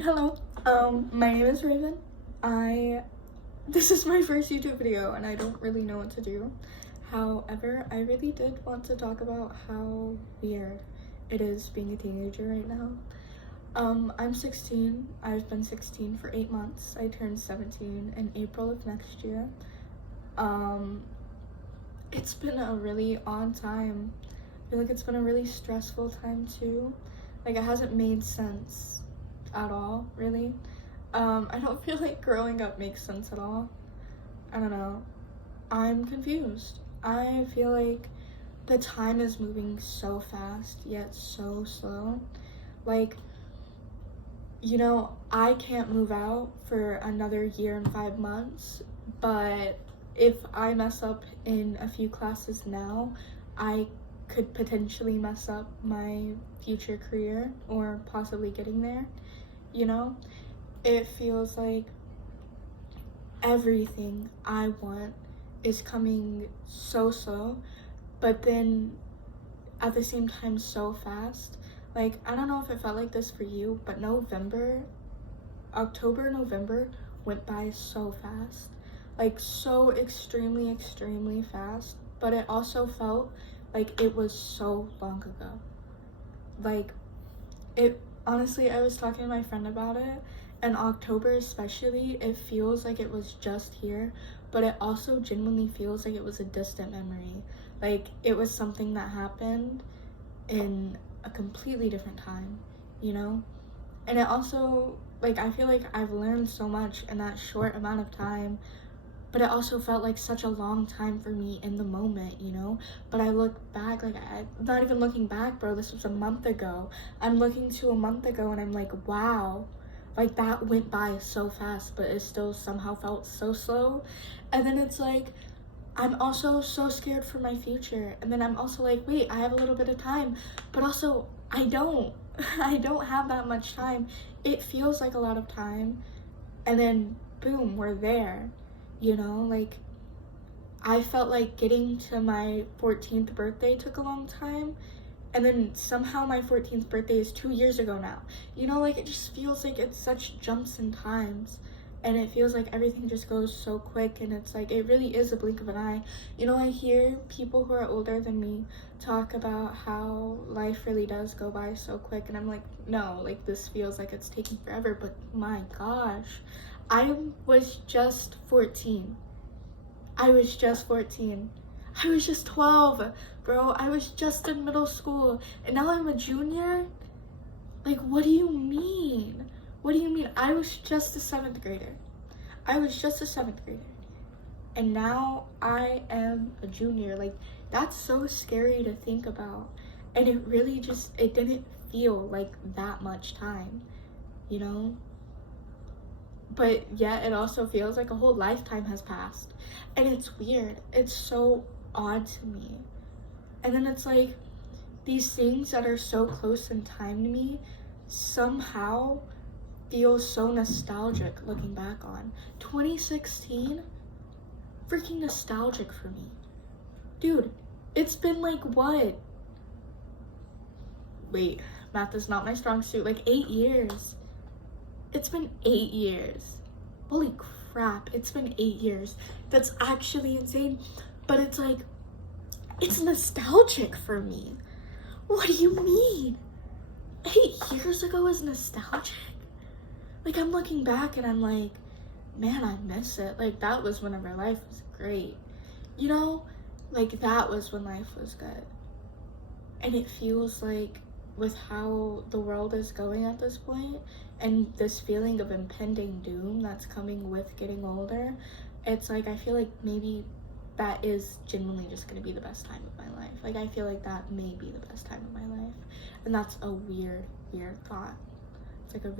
Hello. My name is Raven. This is my first YouTube video and I don't really know what to do. However, I really did want to talk about how weird it is being a teenager right now. I'm 16. I've been 16 for 8 months. I turned 17 in April of next year. It's been a really odd time. I feel like it's been a really stressful time too. Like, it hasn't made sense at all, really. I don't feel like growing up makes sense at all. I don't know. I'm confused. I feel like the time is moving so fast, yet so slow. Like, I can't move out for another year and 5 months, but if I mess up in a few classes now, I could potentially mess up my future career or possibly getting there. It feels like everything I want is coming so slow, but then at the same time so fast. Like, I don't know if it felt like this for you, but October, November went by so fast. Like, so extremely fast, but it also felt like it was so long ago. Like, honestly, I was talking to my friend about it, and October especially, it feels like it was just here, but it also genuinely feels like it was a distant memory. Like, it was something that happened in a completely different time, And it also, like, I feel like I've learned so much in that short amount of time, but it also felt like such a long time for me in the moment, But I look back, like, I'm not even looking back, bro. This was a month ago. I'm looking to a month ago and I'm like, wow, like, that went by so fast, but it still somehow felt so slow. And then it's like, I'm also so scared for my future. And then I'm also like, wait, I have a little bit of time, but also I don't. I don't have that much time. It feels like a lot of time. And then, boom, we're there. Like, I felt like getting to my 14th birthday took a long time, and then somehow my 14th birthday is 2 years ago now. Like, it just feels like it's such jumps in times, and it feels like everything just goes so quick, and it's like, it really is a blink of an eye. I hear people who are older than me talk about how life really does go by so quick, and I'm like, no, like, this feels like it's taking forever, but my gosh, I was just 14. I was just 14. I was just 12, bro. I was just in middle school, and now I'm a junior? Like, what do you mean? What do you mean? I was just a 7th grader. I was just a 7th grader. And now I am a junior. Like, that's so scary to think about. And it really it didn't feel like that much time, But yet it also feels like a whole lifetime has passed. And it's weird. It's so odd to me. And then it's like, these things that are so close in time to me somehow feel so nostalgic looking back on. 2016, freaking nostalgic for me. Dude, it's been like what? Wait, math is not my strong suit. Like 8 years. It's been 8 years. Holy crap, it's been 8 years. That's actually insane. But it's like, it's nostalgic for me. What do you mean? 8 years ago is nostalgic? Like, I'm looking back and I'm like, man, I miss it. Like, that was whenever life was great. Like, that was when life was good. And it feels like, with how the world is going at this point, and this feeling of impending doom that's coming with getting older, it's like, I feel like maybe that is genuinely just going to be the best time of my life. Like, I feel like that may be the best time of my life. And that's a weird thought. It's like a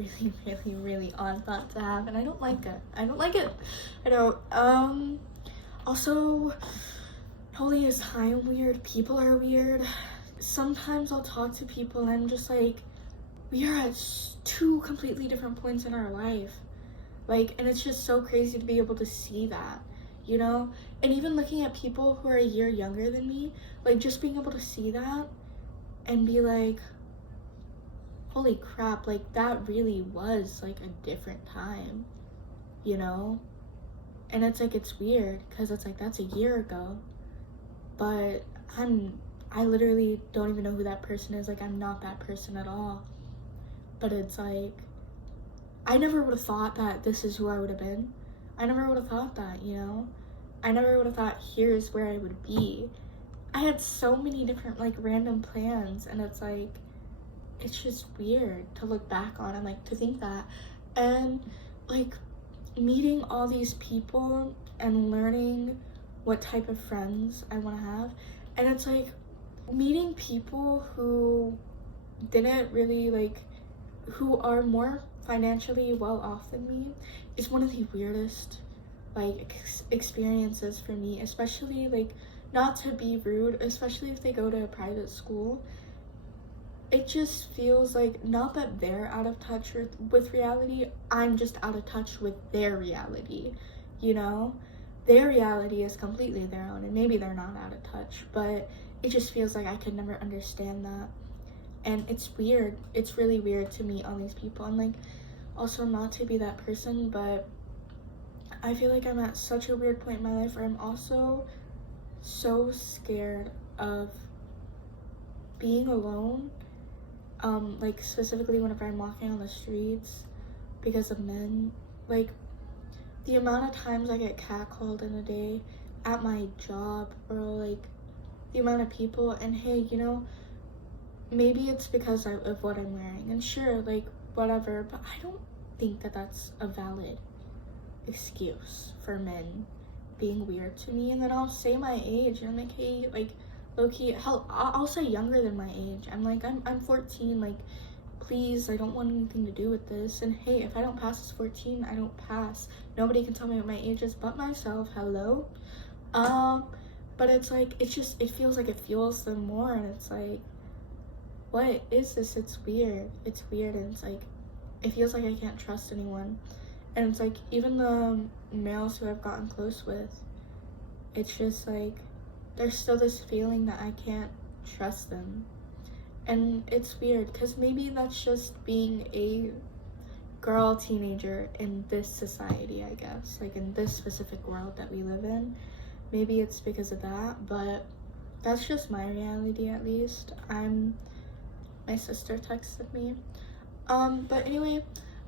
really odd thought to have, and I don't like it. I don't. Also, holy, is time weird? People are weird. Sometimes I'll talk to people and I'm just like, we are at 2 completely different points in our life. Like, and it's just so crazy to be able to see that, And even looking at people who are a year younger than me, like, just being able to see that and be like, holy crap, like that really was like a different time, you know? And it's like, it's weird because it's like, that's a year ago, but I literally don't even know who that person is. Like, I'm not that person at all. But it's like, I never would have thought that this is who I would have been. I never would have thought that, you know? I never would have thought here's where I would be. I had so many different like random plans, and it's like, it's just weird to look back on and like to think that. And like meeting all these people and learning what type of friends I want to have. And it's like meeting people who didn't really like, who are more financially well off than me is one of the weirdest like experiences for me, especially like, not to be rude, especially if they go to a private school. It just feels like, not that they're out of touch with reality, I'm just out of touch with their reality, you know? Their reality is completely their own, and maybe they're not out of touch, but it just feels like I could never understand that. And it's weird. It's really weird to meet all these people. And like, also not to be that person, but I feel like I'm at such a weird point in my life where I'm also so scared of being alone, like specifically whenever I'm walking on the streets because of men. Like, the amount of times I get catcalled in a day at my job, or like the amount of people, and hey, you know, maybe it's because of what I'm wearing, and sure, like whatever, but I don't think that that's a valid excuse for men being weird to me. And then I'll say my age, and I'm like, hey, like low-key, hell, I'll say younger than my age. I'm like, I'm 14, like please, I don't want anything to do with this. And hey, if I don't pass as 14, I don't pass. Nobody can tell me what my age is but myself. Hello. But it's like, it's just, it feels like it fuels them more, and it's like, what is this? It's weird. It's weird, and it's like, it feels like I can't trust anyone. And it's like, even the males who I've gotten close with, it's just like, there's still this feeling that I can't trust them. And it's weird, because maybe that's just being a girl teenager in this society, I guess, like in this specific world that we live in. Maybe it's because of that, but that's just my reality, at least. My sister texted me. But anyway,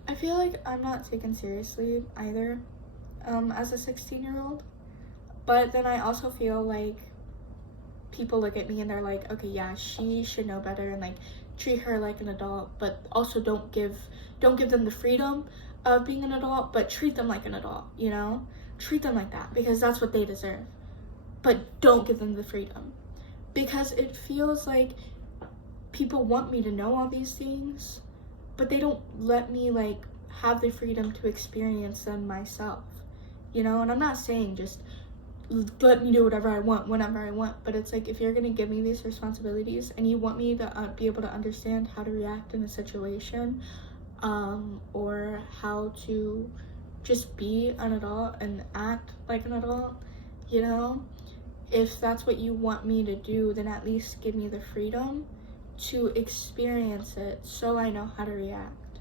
I feel like I'm not taken seriously either, as a 16-year-old. But then I also feel like people look at me and they're like, okay, yeah, she should know better, and like treat her like an adult, but also don't give them the freedom of being an adult, but treat them like an adult, you know? Treat them like that, because that's what they deserve. But don't give them the freedom, because it feels like people want me to know all these things, but they don't let me like have the freedom to experience them myself, you know? And I'm not saying just let me do whatever I want whenever I want, but it's like, if you're gonna give me these responsibilities and you want me to be able to understand how to react in a situation, or how to just be an adult and act like an adult, you know? If that's what you want me to do, then at least give me the freedom to experience it so I know how to react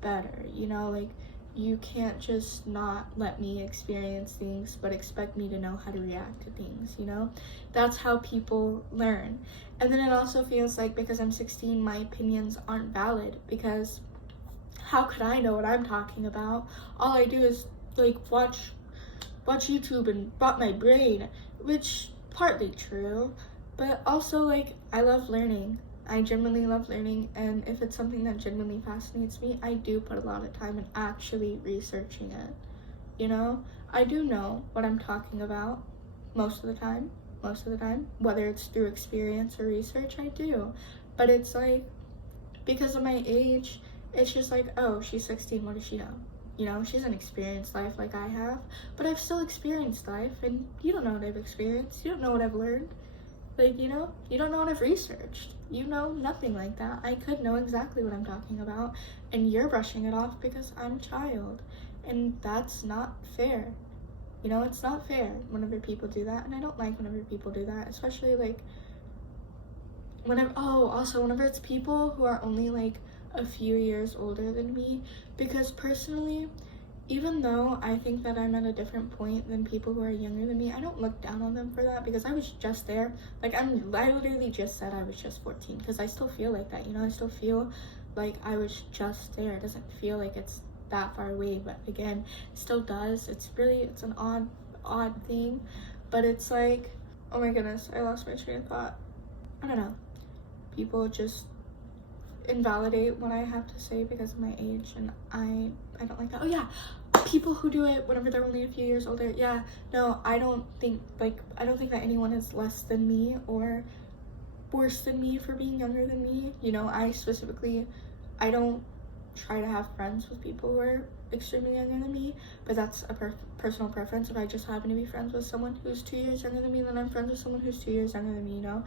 better, you know? Like, you can't just not let me experience things but expect me to know how to react to things, you know? That's how people learn. And then it also feels like, because I'm 16, my opinions aren't valid, because how could I know what I'm talking about? All I do is like watch YouTube and rot my brain, which partly true, but also like, I love learning. I genuinely love learning, and if it's something that genuinely fascinates me, I do put a lot of time in actually researching it, you know? I do know what I'm talking about most of the time, whether it's through experience or research, I do. But it's like, because of my age, it's just like, oh, she's 16, what does she know? You know, she hasn't experienced life like I have, but I've still experienced life, and you don't know what I've experienced, you don't know what I've learned. Like, you know, you don't know what I've researched. You know nothing like that. I could know exactly what I'm talking about, and you're brushing it off because I'm a child. And that's not fair. You know, it's not fair whenever people do that, and I don't like whenever people do that, especially like whenever it's people who are only like a few years older than me, because personally, even though I think that I'm at a different point than people who are younger than me, I don't look down on them for that, because I was just there. Like, I literally just said I was just 14, because I still feel like that, you know? I still feel like I was just there. It doesn't feel like it's that far away, but again, it still does. It's an odd thing, but it's like, oh my goodness, I lost my train of thought. I don't know. People just invalidate what I have to say because of my age, and I don't like that. Oh yeah, people who do it whenever they're only a few years older. Yeah, no, I don't think that anyone is less than me or worse than me for being younger than me. You know, I don't try to have friends with people who are extremely younger than me, but that's a personal preference. If I just happen to be friends with someone who's 2 years younger than me, then I'm friends with someone who's 2 years younger than me, you know?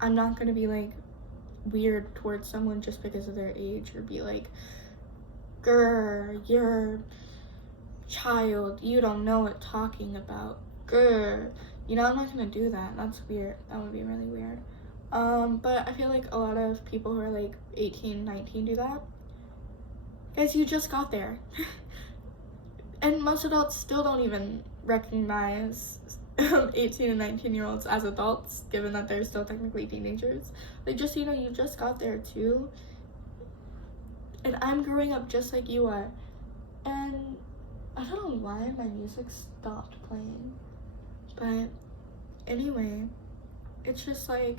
I'm not gonna be like weird towards someone just because of their age, or be like, grr, you're child, you don't know what talking about, grr. You know, I'm not gonna do that. That's weird. That would be really weird. But I feel like a lot of people who are like 18, 19 do that. Guys, you just got there. And most adults still don't even recognize 18 and 19-year-olds as adults, given that they're still technically teenagers. Like, just so you know, you just got there too. And I'm growing up just like you are. And I don't know why my music stopped playing. But anyway, it's just like,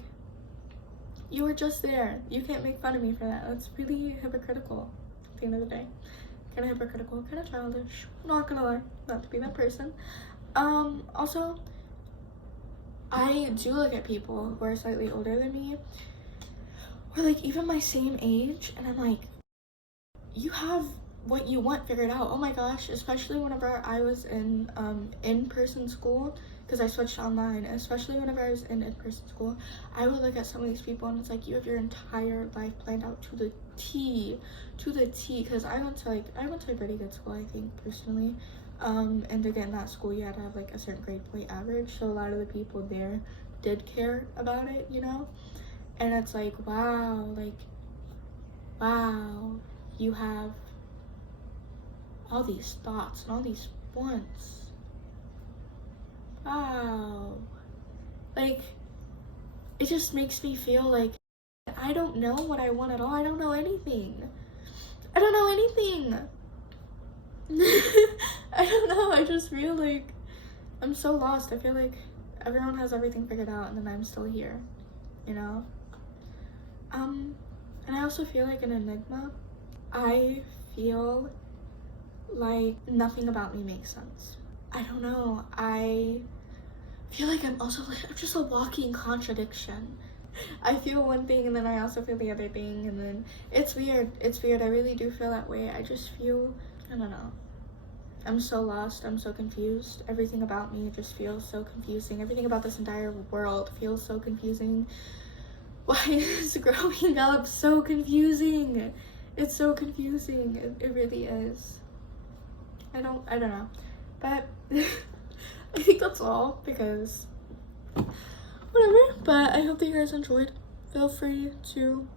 you were just there. You can't make fun of me for that. That's really hypocritical at the end of the day. Kind of hypocritical, kind of childish. Not gonna lie, not to be that person. Also, I do look at people who are slightly older than me, or like even my same age, and I'm like, you have what you want figured out. Oh my gosh, especially whenever I was in in-person school, because I switched online, especially whenever I was in in-person school, I would look at some of these people and it's like, you have your entire life planned out to the T, because I went to a pretty good school, I think, personally. And to get in that school, you had to have like a certain grade point average, so a lot of the people there did care about it, you know? And it's like, wow, you have all these thoughts and all these wants. Wow. Like, it just makes me feel like I don't know what I want at all. I don't know anything. I don't know. I just feel like I'm so lost. I feel like everyone has everything figured out and then I'm still here, you know? And I also feel like an enigma. I feel like nothing about me makes sense. I don't know. I feel like I'm just a walking contradiction. I feel one thing and then I also feel the other thing, and then it's weird. I really do feel that way. I just feel, I don't know. I'm so lost. I'm so confused. Everything about me just feels so confusing. Everything about this entire world feels so confusing. Why is growing up so confusing? It's so confusing. It really is. I don't know. But I think that's all, because whatever. But I hope that you guys enjoyed. Feel free to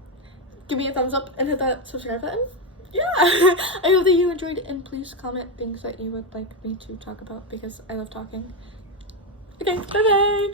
give me a thumbs up and hit that subscribe button. Yeah. I hope that you enjoyed, and please comment things that you would like me to talk about, because I love talking. Okay, bye bye.